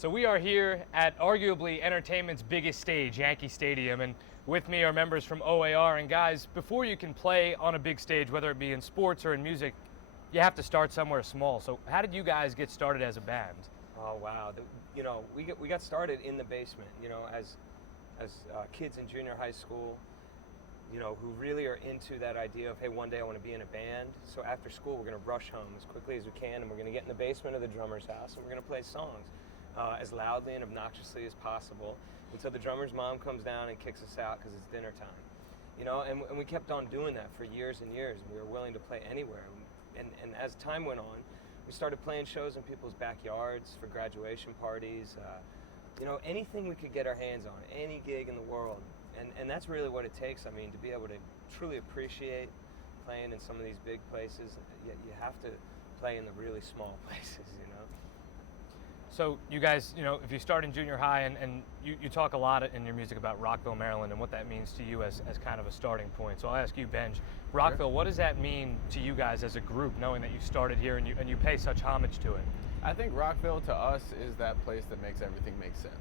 So we are here at arguably entertainment's biggest stage, Yankee Stadium, and with me are members from O.A.R. And guys, before you can play on a big stage, whether it be in sports or in music, you have to start somewhere small. So how did you guys get started as a band? Oh wow! We got started in the basement. As kids in junior high school, who really are into that idea of, hey, one day I want to be in a band. So after school, we're going to rush home as quickly as we can, and we're going to get in the basement of the drummer's house, and we're going to play songs as loudly and obnoxiously as possible until the drummer's mom comes down and kicks us out because it's dinner time. And we kept on doing that for years and years. We were willing to play anywhere. And as time went on, we started playing shows in people's backyards for graduation parties, anything we could get our hands on, any gig in the world. And that's really what it takes. I mean, to be able to truly appreciate playing in some of these big places, you have to play in the really small places. So you guys, if you start in junior high and you talk a lot in your music about Rockville, Maryland, and what that means to you as kind of a starting point. So I'll ask you, Benj, Rockville, Sure. What does that mean to you guys as a group, knowing that you started here and you pay such homage to it? I think Rockville to us is that place that makes everything make sense.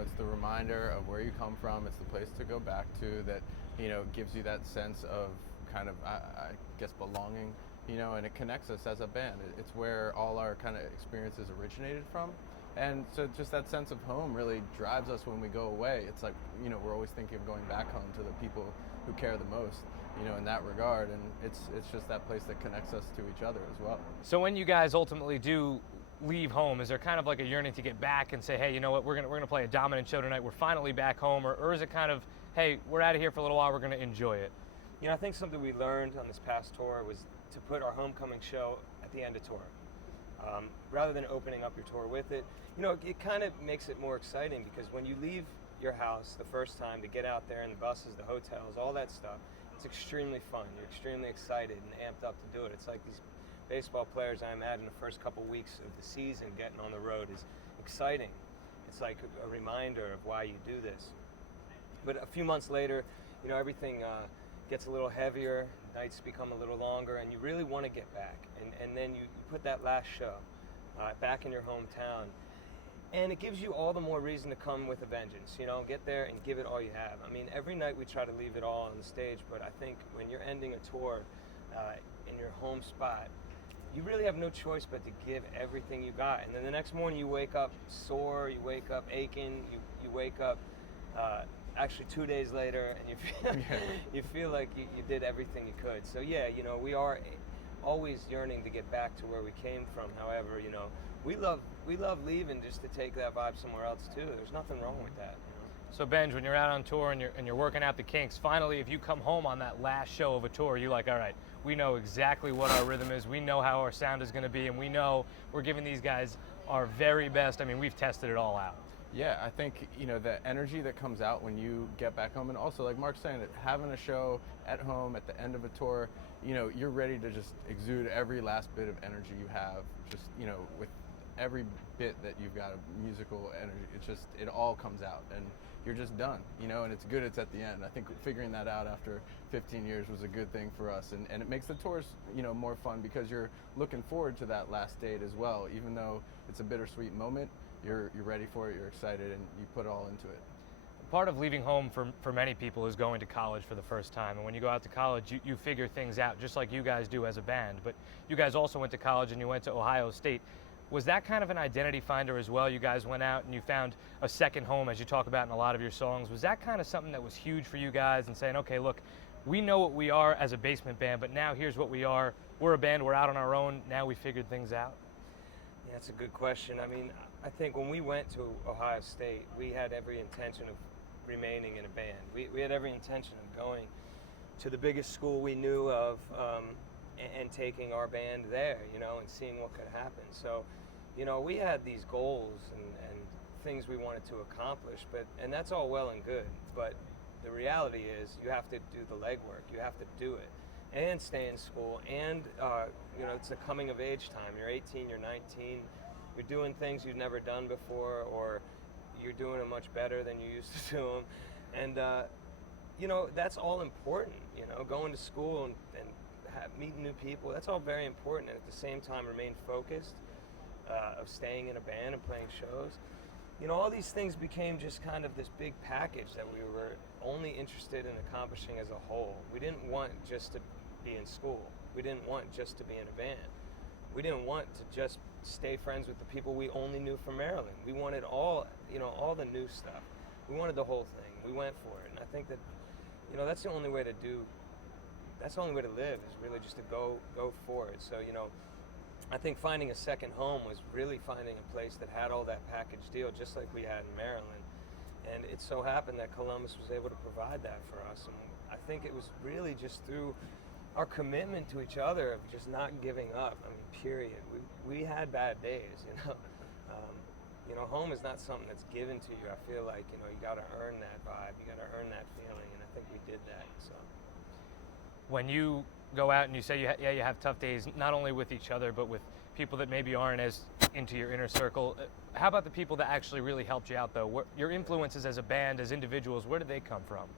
It's the reminder of where you come from. It's the place to go back to that, gives you that sense of kind of, I guess, belonging, and it connects us as a band. It's where all our kind of experiences originated from. And so just that sense of home really drives us when we go away. It's like, we're always thinking of going back home to the people who care the most, in that regard. And it's just that place that connects us to each other as well. So when you guys ultimately do leave home, is there kind of like a yearning to get back and say, hey, you know what, we're gonna play a dominant show tonight, we're finally back home, or is it kind of, hey, we're out of here for a little while, we're gonna enjoy it? I think something we learned on this past tour was to put our homecoming show at the end of tour. Rather than opening up your tour with it, it kind of makes it more exciting, because when you leave your house the first time to get out there in the buses, the hotels, all that stuff, it's extremely fun. You're extremely excited and amped up to do it. It's like these baseball players, I imagine the first couple weeks of the season getting on the road is exciting. It's like a reminder of why you do this. But a few months later, everything gets a little heavier, nights become a little longer, and you really want to get back. And then you put that last show back in your hometown, and it gives you all the more reason to come with a vengeance. Get there and give it all you have. I mean, every night we try to leave it all on the stage, but I think when you're ending a tour in your home spot, you really have no choice but to give everything you got. And then the next morning you wake up sore, you wake up aching, you wake up actually 2 days later, and you feel like you did everything you could. So yeah, we are always yearning to get back to where we came from. However, we love leaving just to take that vibe somewhere else too. There's nothing wrong with that. So Benj, when you're out on tour and you're working out the kinks, finally, if you come home on that last show of a tour, you're like, all right, we know exactly what our rhythm is, we know how our sound is going to be, and we know we're giving these guys our very best. I mean, we've tested it all out. Yeah, I think, the energy that comes out when you get back home, and also, like Marc's saying, having a show at home at the end of a tour, you're ready to just exude every last bit of energy you have, just, with every bit that you've got of musical energy. It all comes out, and you're just done, and it's good it's at the end. I think figuring that out after 15 years was a good thing for us, and it makes the tours, more fun, because you're looking forward to that last date as well. Even though it's a bittersweet moment, you're ready for it, you're excited, and you put it all into it. Part of leaving home for many people is going to college for the first time. And when you go out to college, you figure things out, just like you guys do as a band. But you guys also went to college and you went to Ohio State. Was that kind of an identity finder as well? You guys went out and you found a second home, as you talk about in a lot of your songs. Was that kind of something that was huge for you guys, and saying, okay, look, we know what we are as a basement band, but now here's what we are. We're a band, we're out on our own, now we figured things out? Yeah, that's a good question. I mean, I think when we went to Ohio State, we had every intention of remaining in a band. We had every intention of going to the biggest school we knew of and taking our band there, and seeing what could happen. So, we had these goals and things we wanted to accomplish, and that's all well and good, but the reality is you have to do the legwork, you have to do it, and stay in school, and it's a coming of age time. You're 18, you're 19, you're doing things you've never done before, or you're doing them much better than you used to do them, and that's all important. Going to school and meeting new people, that's all very important, and at the same time remain focused of staying in a band and playing shows. you know, all these things became just kind of this big package that we were only interested in accomplishing as a whole. We didn't want just to be in school. We didn't want just to be in a band. We didn't want to just stay friends with the people we only knew from Maryland. We wanted all, you know, all the new stuff. We wanted the whole thing. We went for it. And I think that, you know, that's the only way to live, is really just to go for it. So, you know, I think finding a second home was really finding a place that had all that package deal, just like we had in Maryland. And it so happened that Columbus was able to provide that for us. And I think it was really just through our commitment to each other of just not giving up. I mean, period. We had bad days, you know. You know, home is not something that's given to you. I feel like, you know, you got to earn that vibe. You got to earn that feeling, and I think we did that. So When you go out and you say you have tough days, not only with each other, but with people that maybe aren't as into your inner circle, how about the people that actually really helped you out, though? Your influences as a band, as individuals, where did they come from?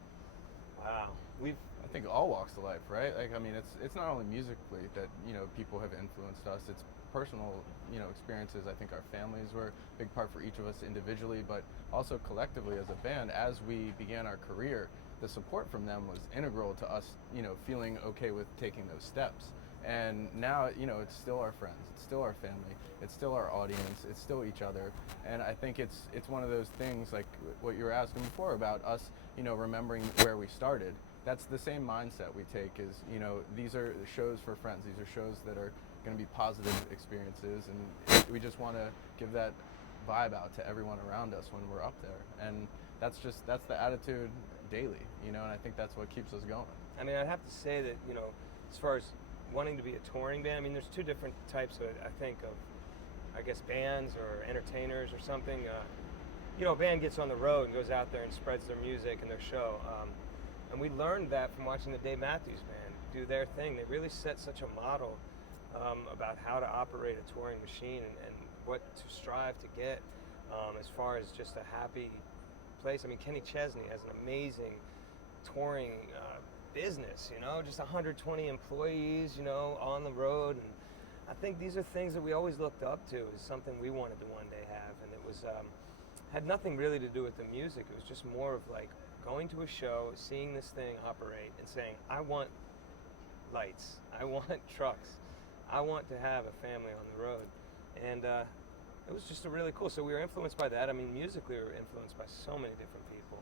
wow, I think all walks of life, right? Like, I mean, it's not only musically that, you know, people have influenced us. It's personal, you know, experiences. I think our families were a big part for each of us individually, but also collectively as a band. As we began our career, the support from them was integral to us, you know, feeling okay with taking those steps. And now, you know, it's still our friends, it's still our family, it's still our audience, it's still each other. And I think it's one of those things, like what you were asking before about us, you know, remembering where we started. That's the same mindset we take, is, you know, these are shows for friends. These are shows that are going to be positive experiences, and we just want to give that vibe out to everyone around us when we're up there. And that's the attitude daily, you know, and I think that's what keeps us going. I mean, I'd have to say that, you know, as far as wanting to be a touring band, I mean, there's two different types of, I think, of, I guess, bands or entertainers or something. You know, a band gets on the road and goes out there and spreads their music and their show. And we learned that from watching the Dave Matthews Band do their thing. They really set such a model about how to operate a touring machine and what to strive to get as far as just a happy place. I mean, Kenny Chesney has an amazing touring business, you know, just 120 employees, you know, on the road. And I think these are things that we always looked up to as something we wanted to one day have. And it was, had nothing really to do with the music. It was just more of like going to a show, seeing this thing operate and saying, I want lights, I want trucks, I want to have a family on the road. And it was just a really cool. So we were influenced by that. I mean, musically, we were influenced by so many different people.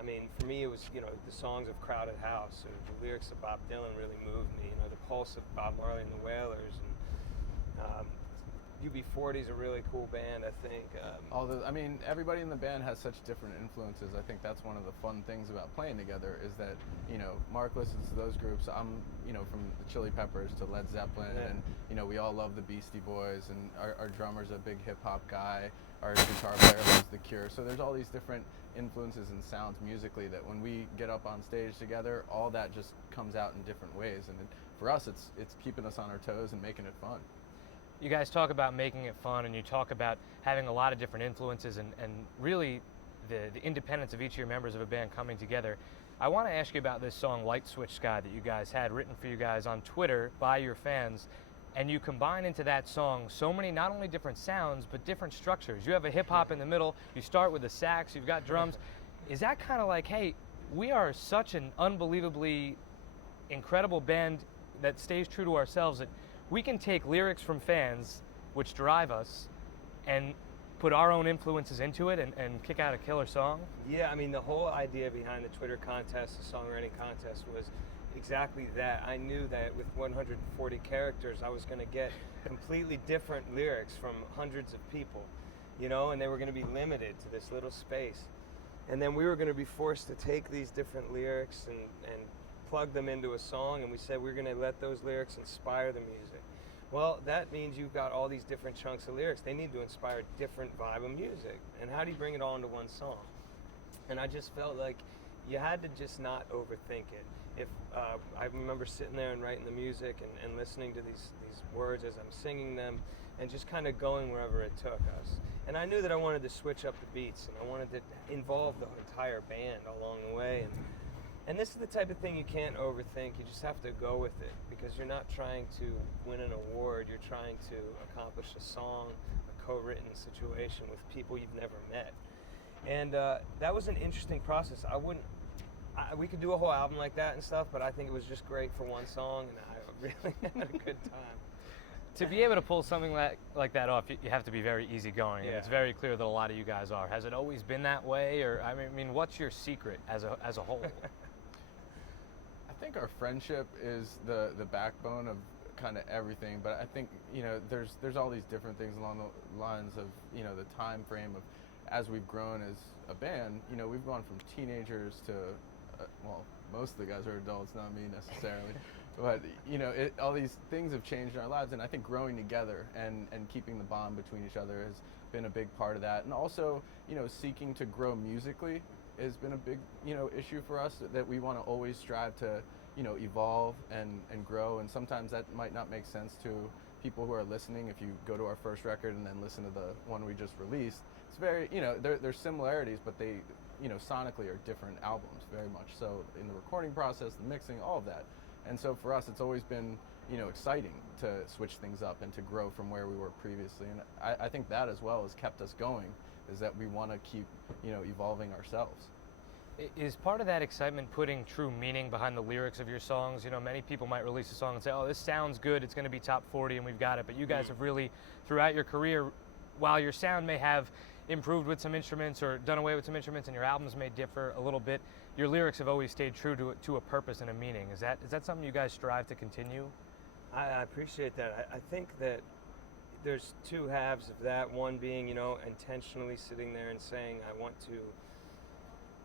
I mean, for me, it was, you know, the songs of Crowded House, or the lyrics of Bob Dylan really moved me. You know, the pulse of Bob Marley and the Wailers, and UB40 is a really cool band, I think. I mean, everybody in the band has such different influences. I think that's one of the fun things about playing together, is that, you know, Mark listens to those groups. I'm, you know, from the Chili Peppers to Led Zeppelin, yeah. and, you know, we all love the Beastie Boys, and our drummer's a big hip hop guy. Our guitar player loves The Cure. So there's all these different influences and sounds musically that when we get up on stage together, all that just comes out in different ways. And for us, it's keeping us on our toes and making it fun. You guys talk about making it fun, and you talk about having a lot of different influences, and really the independence of each of your members of a band coming together. I want to ask you about this song, Light Switch Sky, that you guys had written for you guys on Twitter by your fans. And you combine into that song so many, not only different sounds, but different structures. You have a hip hop in the middle, you start with the sax, you've got drums. Is that kind of like, hey, we are such an unbelievably incredible band that stays true to ourselves, that we can take lyrics from fans, which drive us, and put our own influences into it and kick out a killer song? Yeah, I mean, the whole idea behind the Twitter contest, the songwriting contest, was exactly that. I knew that with 140 characters, I was going to get completely different lyrics from hundreds of people, you know, and they were going to be limited to this little space. And then we were going to be forced to take these different lyrics and plug them into a song, and we said we're going to let those lyrics inspire the music. Well, that means you've got all these different chunks of lyrics. They need to inspire a different vibe of music. And how do you bring it all into one song? And I just felt like you had to just not overthink it. If I remember sitting there and writing the music and listening to these words as I'm singing them, and just kind of going wherever it took us. And I knew that I wanted to switch up the beats, and I wanted to involve the entire band along the way. And this is the type of thing you can't overthink. You just have to go with it, because you're not trying to win an award. You're trying to accomplish a song, a co-written situation with people you've never met. And that was an interesting process. We could do a whole album like that and stuff, but I think it was just great for one song, and I really had a good time. To be able to pull something like that off, you have to be very easygoing, and Yeah. it's very clear that a lot of you guys are. Has it always been that way, or I mean, what's your secret as a whole? I think our friendship is the backbone of kind of everything, but I think, you know, there's all these different things along the lines of, you know, the time frame of as we've grown as a band. You know, we've gone from teenagers to well, most of the guys are adults, not me necessarily, but you know, all these things have changed in our lives, and I think growing together and keeping the bond between each other has been a big part of that. And also, you know, seeking to grow musically has been a big, you know, issue for us, that we want to always strive to, you know, evolve and grow. And sometimes that might not make sense to people who are listening. If you go to our first record and then listen to the one we just released, it's very, you know, there's similarities, but they, you know, sonically are different albums, very much so, in the recording process, the mixing, all of that. And so for us, it's always been, you know, exciting to switch things up and to grow from where we were previously. And I think that as well has kept us going, is that we want to keep, you know, evolving ourselves. Is part of that excitement putting true meaning behind the lyrics of your songs? You know, many people might release a song and say, oh, this sounds good, it's going to be top 40 and we've got it. But you guys have really, throughout your career, while your sound may have improved with some instruments or done away with some instruments, and your albums may differ a little bit, your lyrics have always stayed true to a purpose and a meaning. Is that something you guys strive to continue? I appreciate that. I think that there's two halves of that. One being, you know, intentionally sitting there and saying, I want to,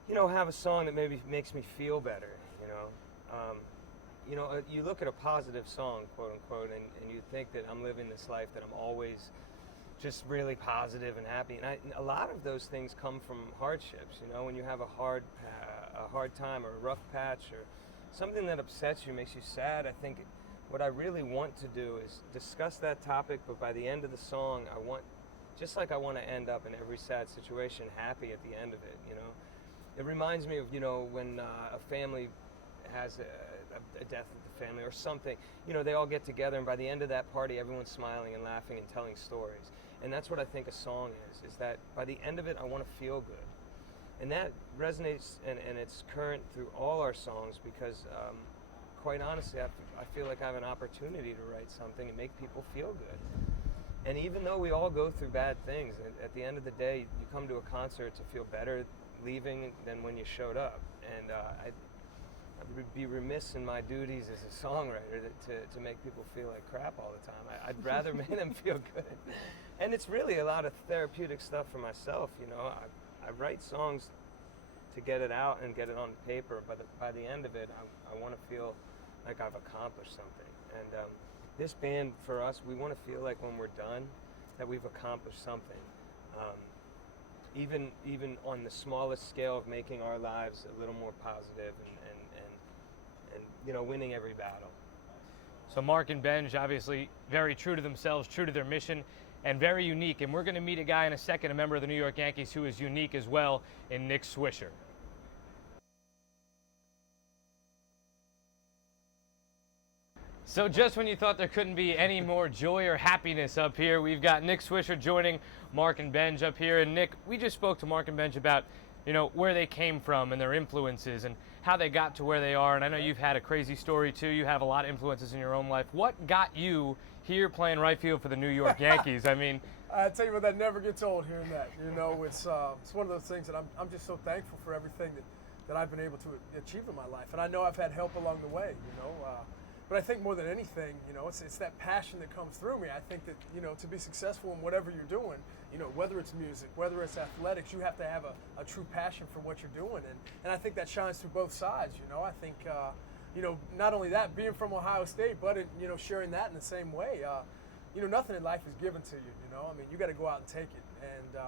you know, have a song that maybe makes me feel better, you know. You look at a positive song, quote unquote, and you think that I'm living this life that I'm always just really positive and happy. And a lot of those things come from hardships, you know, when you have a hard time or a rough patch or something that upsets you, makes you sad. I think what I really want to do is discuss that topic, but by the end of the song, just like I want to end up in every sad situation happy at the end of it, you know. It reminds me of, you know, when a family has a death of the family or something, you know, they all get together, and by the end of that party, everyone's smiling and laughing and telling stories. And that's what I think a song is that by the end of it, I want to feel good. And that resonates, and it's current through all our songs, because quite honestly, I feel like I have an opportunity to write something and make people feel good. And even though we all go through bad things, at the end of the day, you come to a concert to feel better leaving than when you showed up. And I would be remiss in my duties as a songwriter to make people feel like crap all the time. I'd rather make them feel good. And it's really a lot of therapeutic stuff for myself, you know. I write songs to get it out and get it on paper, but by the end of it, I want to feel like I've accomplished something. And this band, for us, we want to feel like when we're done, that we've accomplished something. Even on the smallest scale of making our lives a little more positive and you know, winning every battle. So Marc and Benj, obviously very true to themselves, true to their mission, and very unique. And we're going to meet a guy in a second, a member of the New York Yankees, who is unique as well, in Nick Swisher. So just when you thought there couldn't be any more joy or happiness up here, we've got Nick Swisher joining Marc and Benj up here. And Nick, we just spoke to Marc and Benj about, you know, where they came from and their influences and how they got to where they are. And I know you've had a crazy story too. You have a lot of influences in your own life. What got you here playing right field for the New York Yankees? I mean, I tell you what, that never gets old, hearing that. You know, it's one of those things that I'm just so thankful for everything that I've been able to achieve in my life. And I know I've had help along the way, you know. But I think more than anything, you know, it's that passion that comes through me. I think that, you know, to be successful in whatever you're doing, you know, whether it's music, whether it's athletics, you have to have a true passion for what you're doing. And I think that shines through both sides, you know. I think, you know, not only that, being from Ohio State, but, you know, sharing that in the same way. You know, nothing in life is given to you, you know. I mean, you got to go out and take it. And,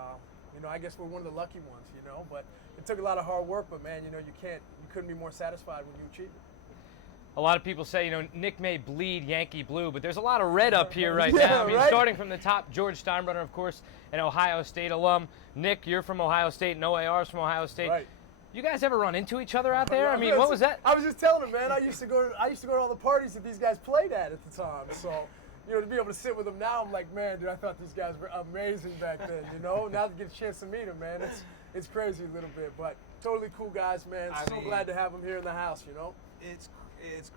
you know, I guess we're one of the lucky ones, you know. But it took a lot of hard work, but, man, you know, you couldn't be more satisfied when you achieve it. a lot of people say, you know, Nick may bleed Yankee blue, but there's a lot of red up here right Yeah, now. I mean, right? starting from the top, George Steinbrenner, of course, an Ohio State alum. Nick, you're from Ohio State, and O.A.R's from Ohio State. Right. You guys ever run into each other out there? I mean, what was that? I was just telling him, man. I used to go to all the parties that these guys played at the time. So, to be able to sit with them now, I'm like, man, dude, I thought these guys were amazing back then, Now to get a chance to meet them, man, it's crazy a little bit, but totally cool guys, man. I mean, glad to have them here in the house, It's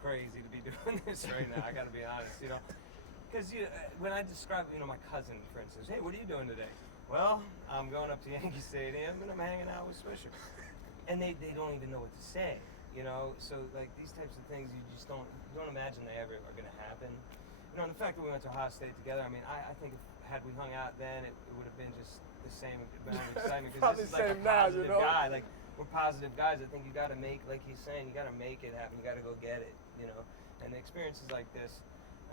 crazy to be doing this right now. I got to be honest, because when I describe, my cousin, for instance, hey, what are you doing today? Well, I'm going up to Yankee Stadium and I'm hanging out with Swisher, and they don't even know what to say, So like these types of things, you just don't imagine they ever are going to happen. And the fact that we went to Ohio State together, I mean, I think had we hung out then, it would have been just the same amount of excitement because this is like a positive guy. Like, we're positive guys. I think you got to make, like he's saying, you got to make it happen. You got to go get it, And the experiences like this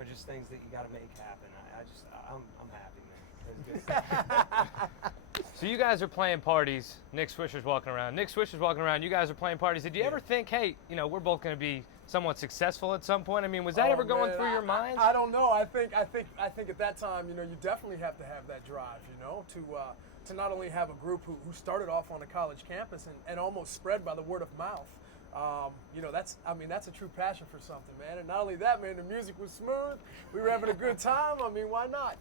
are just things that you got to make happen. I'm happy, man. It's good. So you guys are playing parties. Nick Swisher's walking around. You guys are playing parties. Did you ever think, hey, we're both going to be somewhat successful at some point? I mean, was that ever going through your minds? I don't know. I think at that time, you definitely have to have that drive, to not only have a group who started off on a college campus and almost spread by the word of mouth. That's a true passion for something, man. And not only that, man, the music was smooth. We were having a good time. I mean, why not,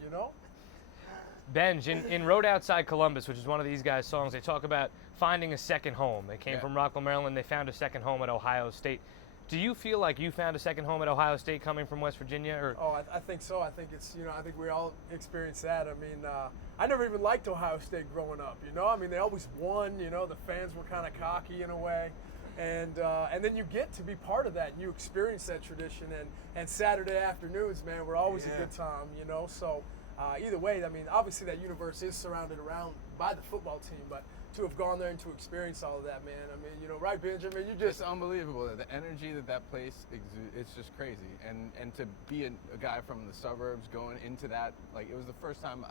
Benj, in Road Outside Columbus, which is one of these guys' songs, they talk about finding a second home. They came from Rockville, Maryland. They found a second home at Ohio State. Do you feel like you found a second home at Ohio State coming from West Virginia? Or? Oh, I think so. I think it's, I think we all experienced that. I mean, I never even liked Ohio State growing up, I mean, they always won, the fans were kind of cocky in a way. And then you get to be part of that, and you experience that tradition. And Saturday afternoons, man, were always a good time, So either way, I mean, obviously that universe is surrounded around by the football team, but to have gone there and to experience all of that, man, I mean, right, Benjamin, it's unbelievable. The energy that place exudes, it's just crazy. And to be a guy from the suburbs going into that, like, it was the first time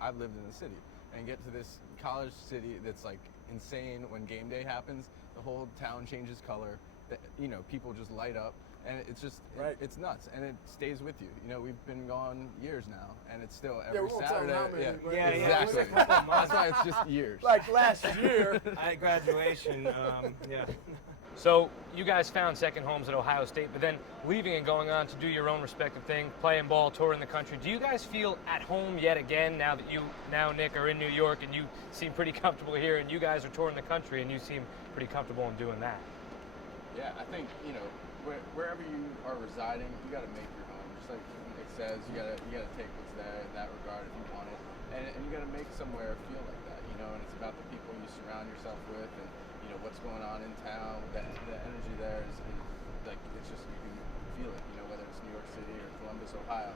I've lived in the city and get to this college city that's like insane. When game day happens, the whole town changes color. People just light up. And it's just, it's nuts, and it stays with you. We've been gone years now, and it's still every Saturday. Exactly. That's why it's just years. Like last year. At graduation, So you guys found second homes at Ohio State, but then leaving and going on to do your own respective thing, playing ball, touring the country. Do you guys feel at home yet again now that Nick, are in New York, and you seem pretty comfortable here, and you guys are touring the country, and you seem pretty comfortable in doing that? Yeah, I think, wherever you are residing, you got to make your home. Just like Nick says, you got to take what's there in that regard if you want it, and you got to make somewhere feel like that, And it's about the people you surround yourself with, and what's going on in town. The energy there is like, it's just, you can feel it. Whether it's New York City or Columbus, Ohio.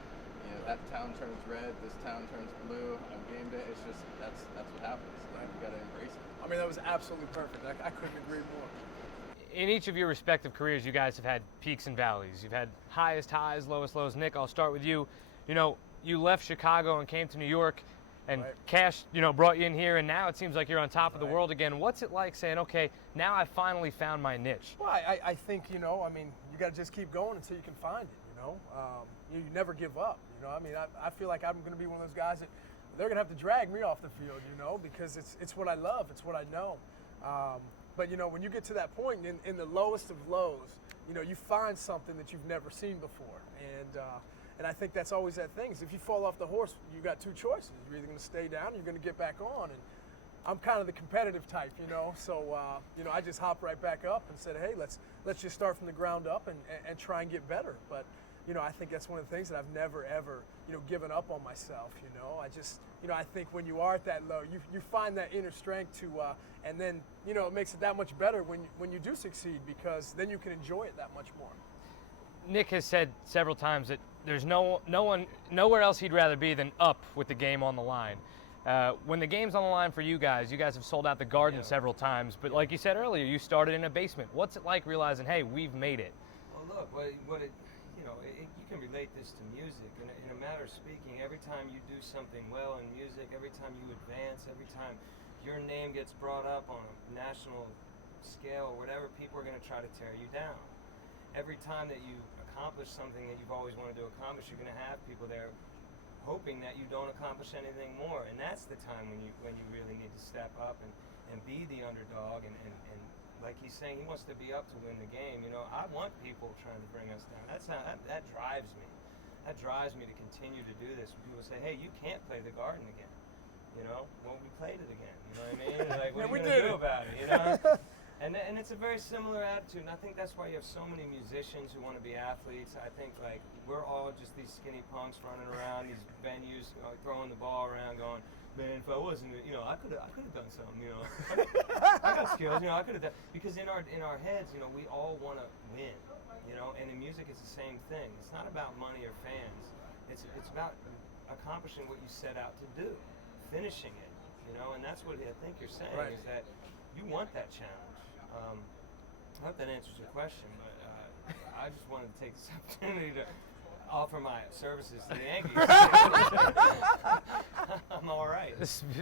That town turns red, this town turns blue on game day. It's just that's what happens. You got to embrace it. I mean, that was absolutely perfect. I couldn't agree more. In each of your respective careers, you guys have had peaks and valleys. You've had highest highs, lowest lows. Nick, I'll start with you. You left Chicago and came to New York, and Cash, brought you in here, and now it seems like you're on top of the world again. What's it like saying, okay, now I finally found my niche? Well, I think, you got to just keep going until you can find it, You never give up, I feel like I'm going to be one of those guys that they're going to have to drag me off the field, because it's what I love, it's what I know. But, when you get to that point in the lowest of lows, you find something that you've never seen before. And I think that's always that thing. Is if you fall off the horse, you got two choices. You're either going to stay down or you're going to get back on. And I'm kind of the competitive type, So, I just hopped right back up and said, hey, let's just start from the ground up and try and get better. But, I think that's one of the things that I've never, ever, given up on myself, I just, I think when you are at that low, you find that inner strength to, and then, it makes it that much better when you do succeed, because then you can enjoy it that much more. Nick has said several times that there's nowhere else he'd rather be than up with the game on the line. When the game's on the line for you guys have sold out the Garden several times, but like you said earlier, you started in a basement. What's it like realizing, hey, we've made it? Well, look, you can relate this to music. In a matter of speaking, every time you do something well in music, every time you advance, every time your name gets brought up on a national scale or whatever, people are going to try to tear you down. Every time that you accomplish something that you've always wanted to accomplish, you're going to have people there hoping that you don't accomplish anything more. And that's the time when you really need to step up and be the underdog. And like he's saying, he wants to be up to win the game. I want people trying to bring us down. That drives me. that drives me to continue to do this. When people say, hey, you can't play the Garden again. Well, we played it again. You know what I mean? Like, what are you going to do about it, you know? And it's a very similar attitude, and I think that's why you have so many musicians who want to be athletes. I think, like, we're all just these skinny punks running around these venues, throwing the ball around going, man, if I wasn't, I could have done something, I got skills, I could have done, because in our heads, we all want to win, and in music it's the same thing. It's not about money or fans. It's about accomplishing what you set out to do, finishing it, and that's what I think you're saying, is that you want that challenge. I hope that answers your question, but I just wanted to take this opportunity to offer my services to the Yankees. I'm all right.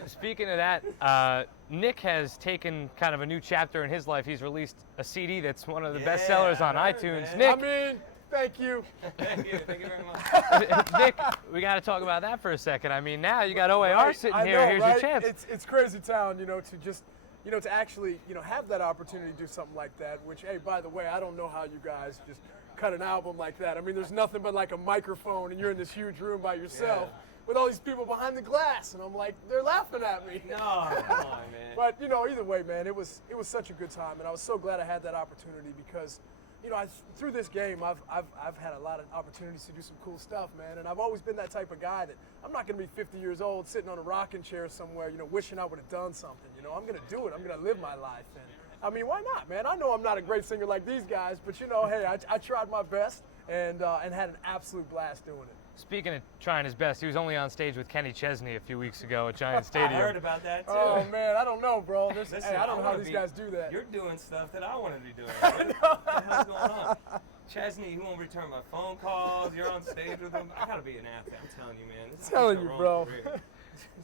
Speaking of that, Nick has taken kind of a new chapter in his life. He's released a CD that's one of the best sellers on iTunes. Man. Nick, Thank you. Thank you very much. Nick, we got to talk about that for a second. I mean, now you got O.A.R. sitting here. Here's your chance. It's crazy town, to just. To actually, have that opportunity to do something like that, which, hey, by the way, I don't know how you guys just cut an album like that. I mean, there's nothing but like a microphone and you're in this huge room by yourself with all these people behind the glass. And I'm like, they're laughing at me. No, come on, man. But, either way, man, it was such a good time. And I was so glad I had that opportunity because, through this game, I've had a lot of opportunities to do some cool stuff, man. And I've always been that type of guy that I'm not going to be 50 years old sitting on a rocking chair somewhere, wishing I would have done something. I'm going to do it. I'm going to live my life. And I mean, why not, man? I know I'm not a great singer like these guys, but hey, I tried my best and had an absolute blast doing it. Speaking of trying his best, he was only on stage with Kenny Chesney a few weeks ago at Giant Stadium. I heard about that too. Oh man, I don't know, bro. Listen, I don't know how these guys do that. You're doing stuff that I want to be doing. What the hell's going on? Chesney, he won't return my phone calls. You're on stage with him. I gotta be an athlete. I'm telling you, man. This is telling the you, wrong bro. career.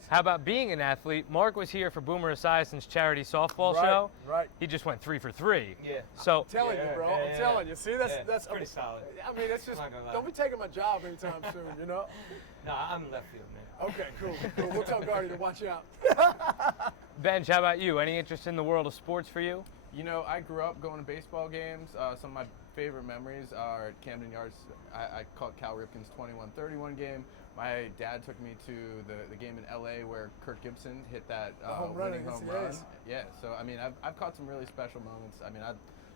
How about being an athlete? Mark was here for Boomer Esiason's charity softball show. Right. He just went 3 for 3. Yeah. So I'm telling you, bro. I'm telling you. See, that's pretty solid. I mean, it's just don't be taking my job anytime soon, No, I'm left field, man. Okay, cool. We'll tell Gardy to watch out. Benj, how about you? Any interest in the world of sports for you? I grew up going to baseball games. Some of my favorite memories are at Camden Yards. I caught Cal Ripken's 21-31 game. My dad took me to the game in LA where Kirk Gibson hit that winning home run. Yeah, so I mean, I've caught some really special moments. I mean, I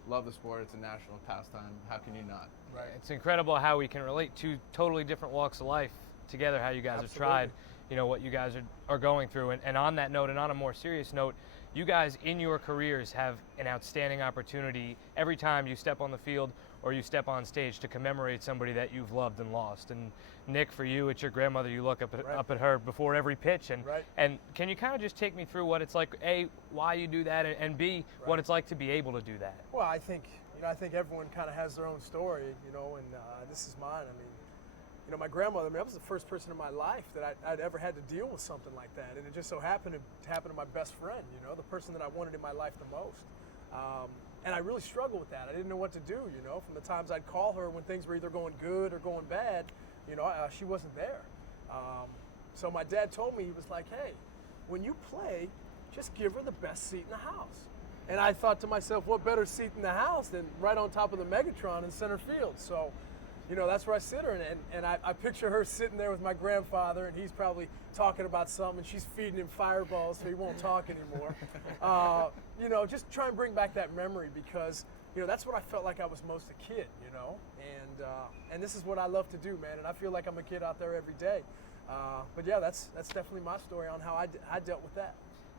love the sport. It's a national pastime. How can you not? Right. It's incredible how we can relate to totally different walks of life together, how you guys have tried, what you guys are going through. And on that note, and on a more serious note, you guys in your careers have an outstanding opportunity every time you step on the field or you step on stage to commemorate somebody that you've loved and lost. And Nick, for you, it's your grandmother. You look up at her before every pitch. And can you kind of just take me through what it's like, A, why you do that, and B, what it's like to be able to do that? Well, I think everyone kind of has their own story, and this is mine. I mean, my grandmother, that was the first person in my life that I'd ever had to deal with something like that. And it just so happened to happen to my best friend, the person that I wanted in my life the most. And I really struggled with that. I didn't know what to do, from the times I'd call her when things were either going good or going bad, she wasn't there. So my dad told me, he was like, hey, when you play, just give her the best seat in the house. And I thought to myself, what better seat in the house than right on top of the Megatron in center field? So, that's where I sit her, and I picture her sitting there with my grandfather, and he's probably talking about something, and she's feeding him fireballs so he won't talk anymore. Just try and bring back that memory because, that's what I felt like I was most a kid, and this is what I love to do, man, and I feel like I'm a kid out there every day. But yeah, that's definitely my story on how I dealt with that.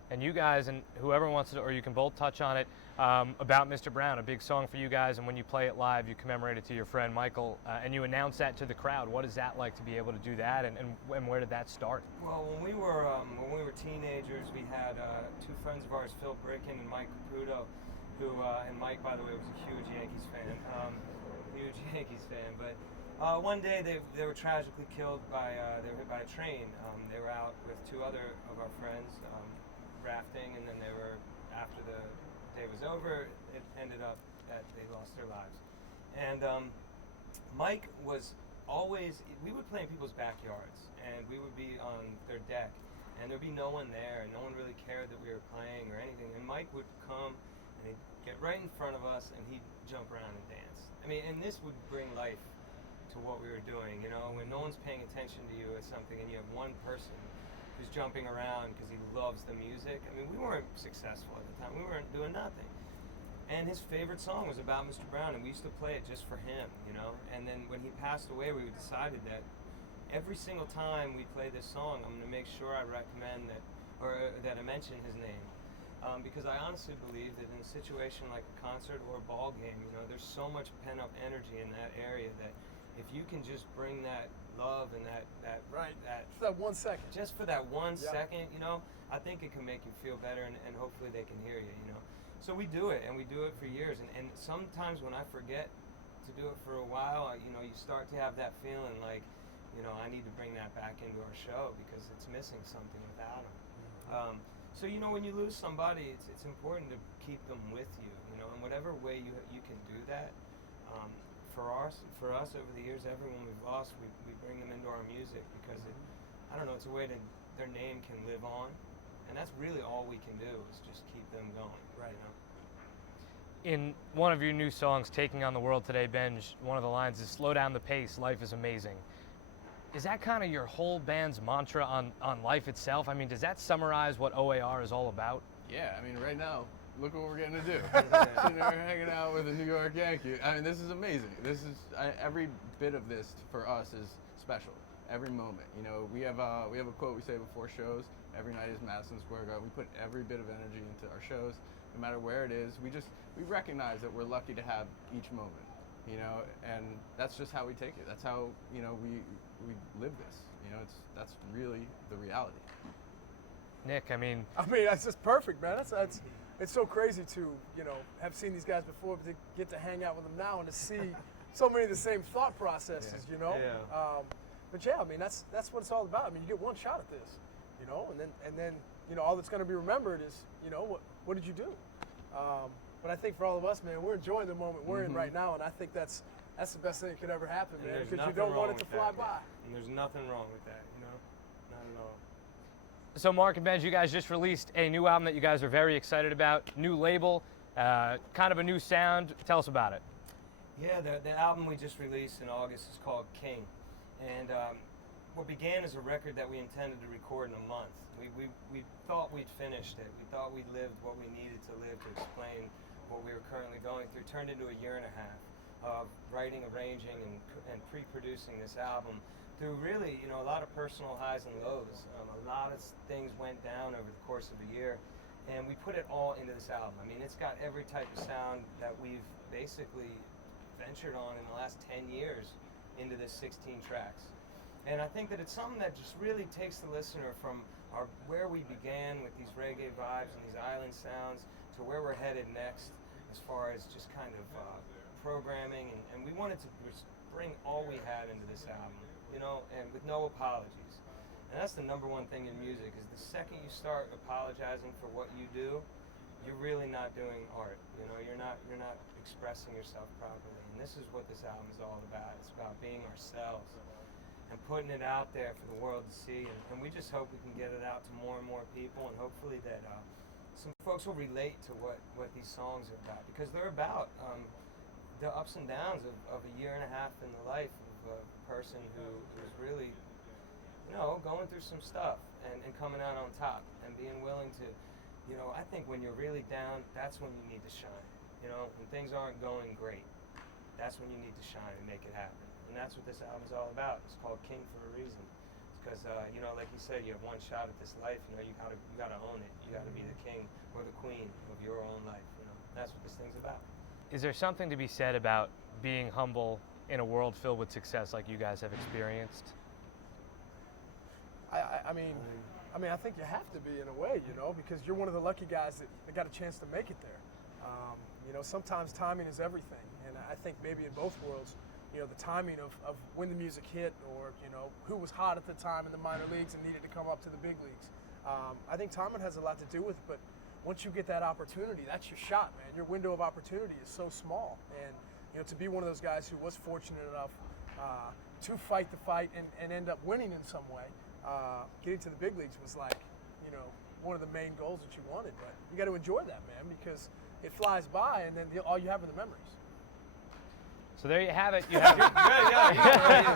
And you guys, and whoever wants to, or you can both touch on it, about Mr. Brown, a big song for you guys, and when you play it live, you commemorate it to your friend Michael, and you announce that to the crowd. What is that like to be able to do that, and where did that start? Well, when we were teenagers, we had two friends of ours, Phil Bricken and Mike Caputo, who, and Mike, by the way, was a huge Yankees fan, But one day they were tragically killed they were hit by a train. They were out with two other of our friends, rafting, and then after the day was over, it ended up that they lost their lives. And Mike was always, we would play in people's backyards, and we would be on their deck, and there'd be no one there, and no one really cared that we were playing or anything. And Mike would come, and he'd get right in front of us, and he'd jump around and dance. I mean, and this would bring life to to what we were doing. You know, when no one's paying attention to you at something, and you have one person who's jumping around because he loves the music. I mean, we weren't successful at the time. We weren't doing nothing. And his favorite song was about Mr. Brown, and we used to play it just for him, you know. And then when he passed away, we decided that every single time we play this song, I'm going to make sure I recommend that, or that I mention his name. Because I honestly believe that in a situation like a concert or a ball game, you know, there's so much pent-up energy in that area that if you can just bring that love and that For that 1 second. just for that 1 second, you know, I think it can make you feel better, and hopefully they can hear you, you know. So we do it, and we do it for years. And sometimes when I forget to do it for a while, you know, you start to have that feeling like, you know, I need to bring that back into our show because it's missing something without them. So, you know, when you lose somebody, it's important to keep them with you, you know, in whatever way you can do that. For us over the years, everyone we've lost, we bring them into our music because I don't know, it's a way that their name can live on. And that's really all we can do is just keep them going, Right. you know? In one of your new songs, Taking on the World Today, Benj, one of the lines is slow down the pace, life is amazing. Is that kind of your whole band's mantra on life itself? I mean, does that summarize what O.A.R. is all about? Yeah, I mean, right now, look what we're getting to do. Sitting there hanging out with a New York Yankee. I mean, this is amazing. Every bit of this for us is special. Every moment. You know, we have a quote we say before shows. Every night is Madison Square Garden. We put every bit of energy into our shows, no matter where it is. We recognize that we're lucky to have each moment. You know, and that's just how we take it. That's how, you know, we live this. You know, that's really the reality. Nick, I mean, that's just perfect, man. It's so crazy to, you know, have seen these guys before, but to get to hang out with them now and to see so many of the same thought processes, you know. Yeah. But yeah, I mean, that's what it's all about. I mean, you get one shot at this, you know, and then you know, all that's going to be remembered is, you know, what did you do? But I think for all of us, man, we're enjoying the moment we're in right now, and I think that's the best thing that could ever happen, man, because you don't want it to fly by. And there's nothing wrong with that, you know, not at all. so Marc and Benj, you guys just released a new album that you guys are very excited about, new label, kind of a new sound. Tell us about it. Yeah, the album we just released in August is called King. And what began as a record that we intended to record in a month. We thought we'd finished it. We thought we'd lived what we needed to live to explain what we were currently going through. Turned into a year and a half of writing, arranging, and pre-producing this album through really, you know, a lot of personal highs and lows. A lot of things went down over the course of a year, and we put it all into this album. I mean, it's got every type of sound that we've basically ventured on in the last 10 years into this 16 tracks. And I think that it's something that just really takes the listener from where we began with these reggae vibes and these island sounds to where we're headed next as far as just kind of programming. And we wanted to bring all we had into this album, you know, and with no apologies. And that's the number one thing in music, is the second you start apologizing for what you do, you're really not doing art. You know, you're not expressing yourself properly. And this is what this album is all about. It's about being ourselves and putting it out there for the world to see. And we just hope we can get it out to more and more people, and hopefully that some folks will relate to what these songs are about, because they're about the ups and downs of a year and a half in the life of a person who's really, you know, going through some stuff and coming out on top and being willing to, you know, I think when you're really down, that's when you need to shine. You know, when things aren't going great, that's when you need to shine and make it happen. And that's what this album's all about. It's called King for a reason. It's because, you know, like you said, you have one shot at this life. You know, you gotta own it. You gotta be the king or the queen of your own life. You know, that's what this thing's about. Is there something to be said about being humble in a world filled with success like you guys have experienced? I mean, I think you have to be in a way, you know, because you're one of the lucky guys that got a chance to make it there. You know, sometimes timing is everything, and I think maybe in both worlds, you know, the timing of when the music hit, or, you know, who was hot at the time in the minor leagues and needed to come up to the big leagues. I think timing has a lot to do with it, but once you get that opportunity, that's your shot, man. Your window of opportunity is so small, and, you know, to be one of those guys who was fortunate enough to fight the fight and end up winning in some way, getting to the big leagues was like, you know, one of the main goals that you wanted. But you got to enjoy that, man, because it flies by, and then all you have are the memories. So there you have it. You have Good, yeah, you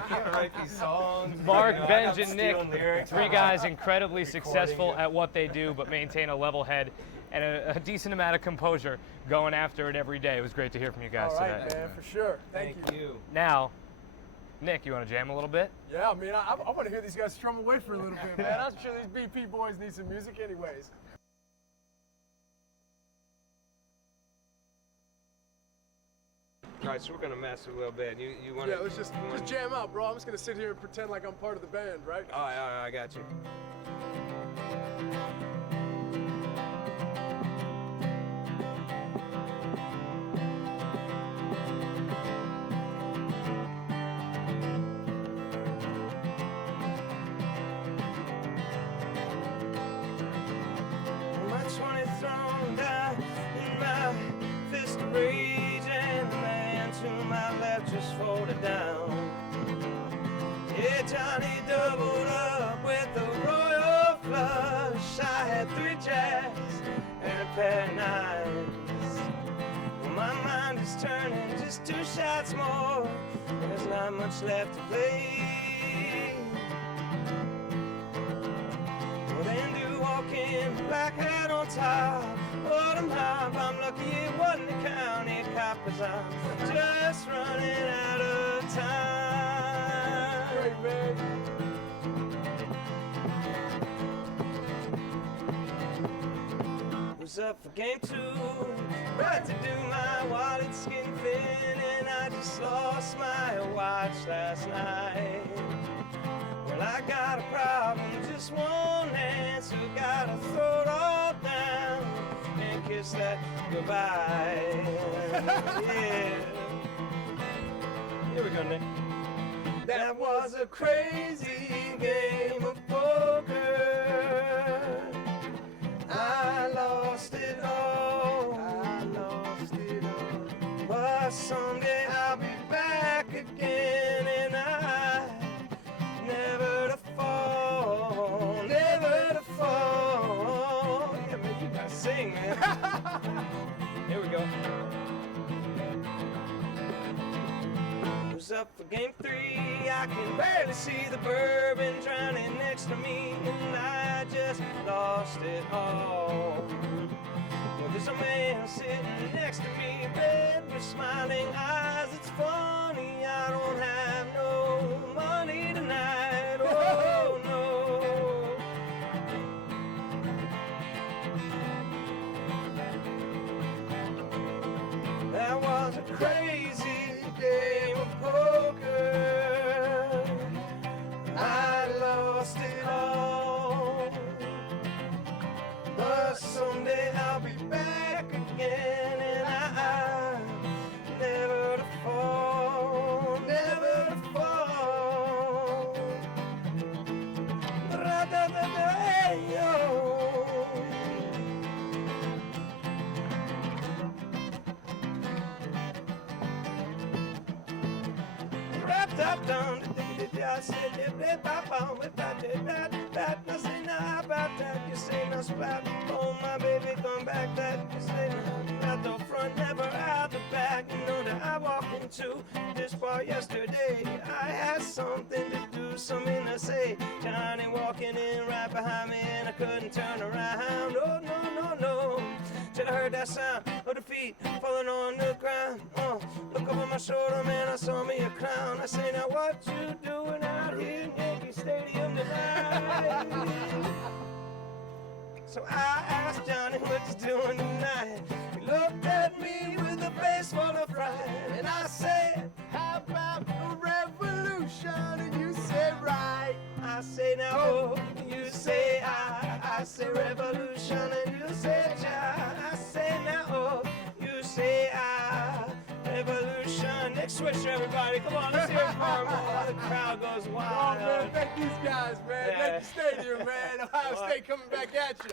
gotta write these songs. Marc, You know, I Benj, got and Nick, stealing lyrics. three guys incredibly Recording successful it. at what they do, but maintain a level head and a decent amount of composure going after it every day. It was great to hear from you guys All right, today. man, for sure. Thank you. Now, Nick, you want to jam a little bit? Yeah, I mean, I want to hear these guys strum away for a little bit, man. I'm sure these BP boys need some music anyways. All right, so we're gonna mess a little bit. You want? Yeah, let's just jam out, bro. I'm just gonna sit here and pretend like I'm part of the band, right? All right, I got you. My 20th thrown down in my fist of rage, and the man to my left just folded down. Yeah, Johnny doubled up with a royal flush. I had 3 jacks and a pair of nines. Well, my mind is turning, just 2 shots more. There's not much left to play. Well, then do walk in, black hat on top. What a mob, I'm lucky it wasn't the county cop, 'cause I'm just running out of time. Great, man. Was up for game 2, about to do my wallet skin thin, and I just lost my watch last night. Well, I got a problem, just one answer, gotta throw it all down and kiss that goodbye. Yeah. Here we go, Nick. That was a crazy game of poker. I lost it all. But someday I'll be back again, and I never to fall, never to fall. Yeah, man, you gotta sing, man. Here we go. Who's up for game 3? I can barely see the bourbon drowning next to me, and I just lost it all. Well, there's a man sitting next to me, red with smiling eyes. It's funny, I don't have no money tonight. Oh no. That was a crazy game of poker. I lost it all. But someday I'll be back again, and I never to fall, never to fall. Ra-da-da-da-hey-yo. I said, nothing about that. You say no splat. Oh, my baby, come back. That you say out the front, never out the back. You know that I walked into this bar yesterday. I had something to do, something to say. Johnny walking in right behind me, and I couldn't turn around. Oh, no. Till I heard that sound of the feet falling on the ground. Look over my shoulder, man, I saw me a clown. I say, now what you doing out here in Yankee Stadium tonight? So I asked Johnny what you doing tonight. He looked at me with a face full of pride, and I said, how about the revolution? And you said, right. I say, now, oh, you say I say revolution, and you say, child. I say, now, oh, you say I, revolution. Nick Swisher, everybody, come on, let's hear it for him. Oh, the crowd goes wild. Oh, man, thank these guys, man. Yeah. Thank the stadium, man. Ohio State coming back at you.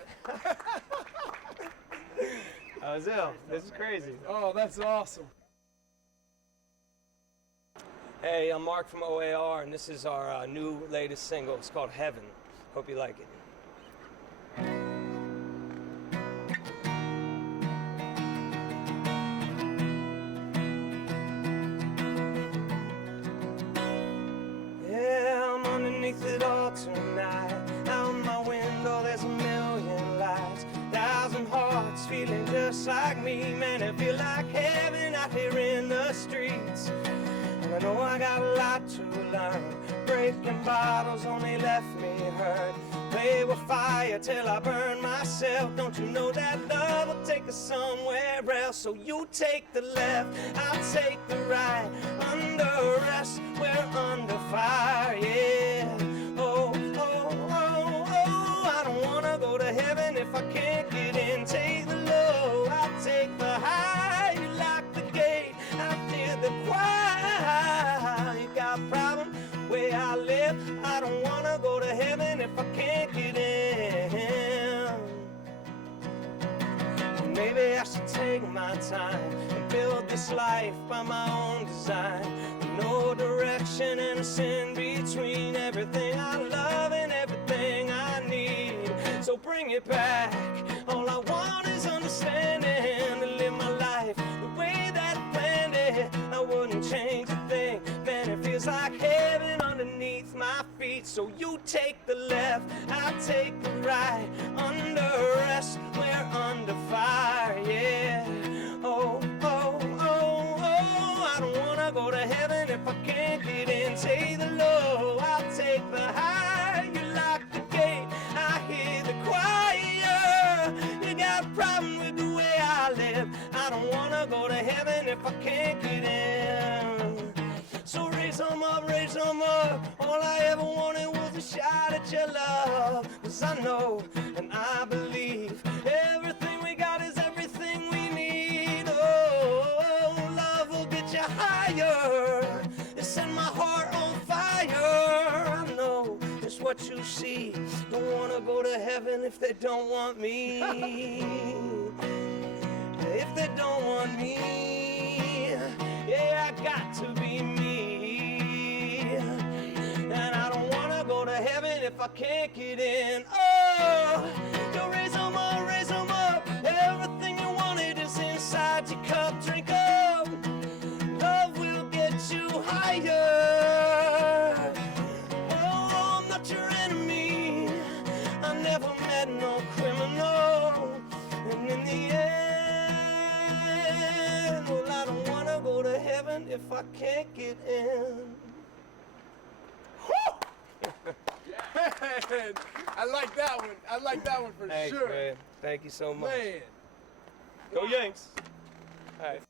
I was ill. This is crazy. Oh, that's awesome. Hey, I'm Marc from O.A.R, and this is our new latest single. It's called Heaven. Hope you like it. me, man, it feel like heaven out here in the streets. And I know I got a lot to learn. Breaking bottles only left me hurt. Play with fire till I burn myself. Don't you know that love will take us somewhere else? So you take the left, I'll take the right. Under arrest, we're under fire, yeah. Oh, oh, oh, oh, I don't wanna go to heaven if I can't get in. Take the low, I'll take the high. You lock the gate, I did the quiet. You got a problem where I live? I don't wanna go to heaven if I can't get in. Maybe I should take my time and build this life by my own design. No direction and a sin between everything I love and everything I need. So bring it back. All I want is understanding, to live my life the way that I planned it. I wouldn't change a thing, man, it feels like heaven underneath my feet. So you take the left, I'll take the right. Under arrest, we're under fire, yeah. Oh, oh, oh, oh, I don't wanna go to heaven if I can't get in. Take the low, I'll take the high. You lock the gate, I hear the choir. You got a problem with the way I live. I don't wanna go to heaven if I can't get in. So raise them up, raise them up. All I ever wanted was a shot at your love. 'Cause I know and I believe everything we got is everything we need. Oh, love will get you higher. It set my heart on fire. I know it's what you see. Don't wanna go to heaven if they don't want me. If they don't want me, yeah, I got to be me. And I don't wanna go to heaven if I can't get in. Oh, you raise them up, raise them up. Everything you wanted is inside your cup. Drink up, love will get you higher. Oh, I'm not your enemy. I never met no criminal. And in the end, well, I don't wanna go to heaven if I can't get in. Man, I like that one. I like that one for Thanks, sure. man. Thank you so much. Man. Go Yanks. All right.